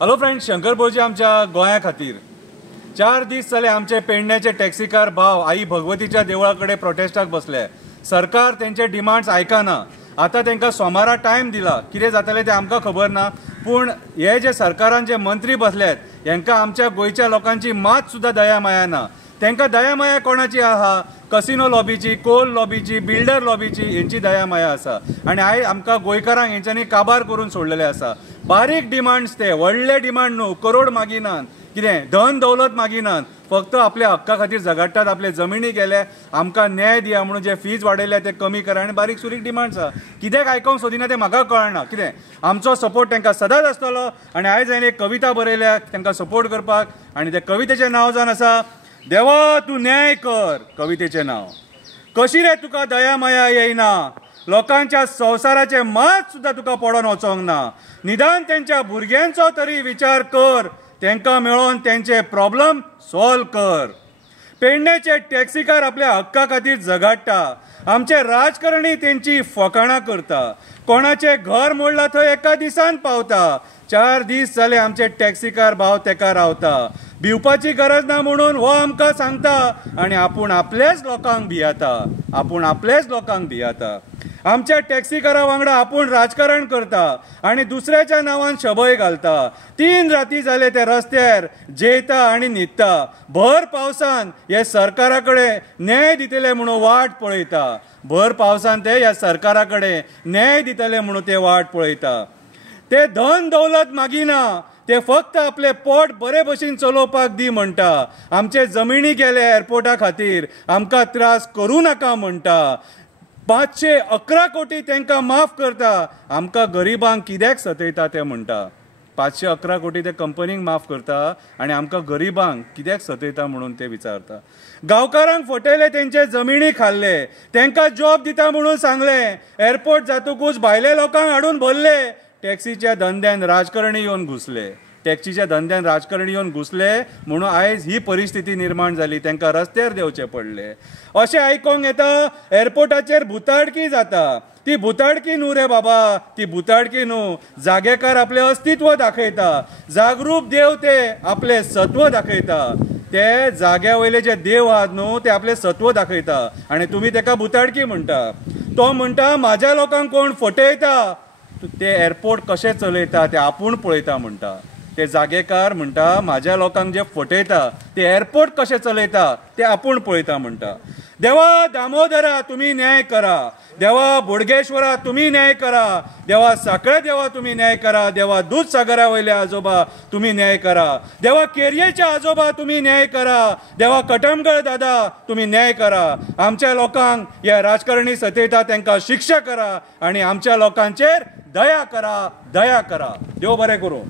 Hello friends, Shankar भोजी आमच्या गोंया खातीर 4 दीस जाले आमचे पेडण्याचे टॅक्सीकार भाव आई भगवतीच्या देवळाकडे प्रोटेस्टाक बसले। सरकार त्यांचे डिमांड्स आयकना। आता तांकां सोमारा टायम दिला, कितें जातलें तें आमकां खबर ना। पूण हे जे सरकारान जे मंत्री बसल्यात हांकां आमच्या गोंयच्या लोकांची मात सुद्दां दया माया ना। तांकां दया माया कोणाची आहा? कसिनो लॉबीची, कोल लॉबीची, बिल्डर लॉबीची, हेंची दया माया आसा। आनी आयज आमकां गोंयकारांक हेंच्यांनी काबार करून सोडलेले आसा। बारीक डिमांड्स ते व्हडले डिमांड न्हू, करोड मागिनात, कितें धन दौलत मागिनात, फक्त आपल्या हक्का खातीर झगडटात। आपले जमिनी गेले, आमकां न्याय दिया म्हणून जे फीज वाडयल्या ते कमी करा आनी बारीक सुरीक डिमांड्स आहा। कित्याक आयकोंक सोदिना तें म्हाका कळना। कितें आमचो सपोर्ट तांकां सदांच आसतलो आनी आयज हांवें एक कविता बरयल्या तांकां सपोर्ट करपाक आनी त्या कवितेचें नांव जावन आसा देवा तूं न्याय कर। कवितेचें नांव कशी रे तुका दया माया येयना, लोकांच्या संवसाराचे मात सुद्दां तुका पडोन वचोंक ना। निदान त्यांच्या भुरग्यांचो तरी विचार कर, तांकां मेळोन त्यांचे प्रॉब्लेम सॉल्व कर। पेडण्याचे टॅक्सीकार आपल्या हक्का खातीर झगडटा, आमचे राजकारणी तेंची फकाणां करता। कोणाचे घर मोडला थंय एका दिसान पावता। 4 दीस जाले आमचे टॅक्सीकार भाव तेका रावता। भिवपाची गरज ना म्हणून हो आमकां सांगता आनी आपूण आपलेच लोकांक भियाता। आमच्या टॅक्सीकारा वांगडा आपूण राजकारण करता आनी दुसऱ्याच्या नांवान शबय घालता। 3 राती जाले ते रस्त्यार जेयता आनी न्हिदता। भर पावसान हे सरकारा कडेन न्याय दितले म्हणून वाट पळयता। भर पावसान ते ह्या सरकारा कडेन न्याय दितले म्हणून ते वाट पळयता। ते धन दौलत मागिना, ते फक्त आपले पोट बरे भशेन चलोवपाक दी म्हणटा। आमचे जमिनी गेले एअरपोर्टा खातीर, आमकां त्रास करूं नाका म्हणटा। 511 कोटी तांकां माफ करता, आमकां गरिबांक कित्याक सतयता ते म्हणटा। 511 कोटी ते कंपनीक माफ करता आनी आमकां गरिबांक कित्याक सतयता म्हणून ते विचारता। गांवकारांक फटयले, तेंचे जमिनी खाल्ले, तांकां जॉब दिता म्हणून सांगले। एअरपोर्ट जातकूच भायले लोकांक हाडून भरले। टॅक्सीच्या धंद्यान राजकारणी येवन घुसले म्हणून आयज ही परिस्थिती निर्माण जाली, तांकां रस्त्यार देवचे पडले। अशें आयकोंक येता एअरपोर्टाचेर भुताडकी जाता। ती भुताडकी न्हू रे बाबा, ती भुताडकी न्हू। जागेकार आपले अस्तित्व दाखयता, जागरूक देव ते आपले सत्व दाखयता। ते जाग्या वयले जे देव आहात न्हू, ते आपले सत्व दाखयता आनी तुमी ताका भुताडकी म्हणटा। तो म्हणटा म्हाज्या लोकांक कोण फटयता ते एअरपोर्ट कशें चलयता ते आपूण पळयता म्हणटा। ते जागेकार म्हणटा म्हाज्या लोकांक जे फटयता ते एअरपोर्ट कशें चलयता ते आपूण पळयता म्हणटा। देवा दामोदरा तुम्ही न्याय करा, देवा बोडगेश्वरा तुम्ही न्याय करा, देवा साखळे देवा तुम्ही न्याय करा, देवा दूधसागरा वयले आजोबा तुम्ही न्याय करा, देवा केरयेचे आजोबा तुम्ही न्याय करा, देवा कटमगळ दादा तुम्ही न्याय करा। आमच्या लोकांक हे राजकारणी सतयता तांकां शिक्षा करा आनी आमच्या लोकांचेर दया करा। देव बरें करूं।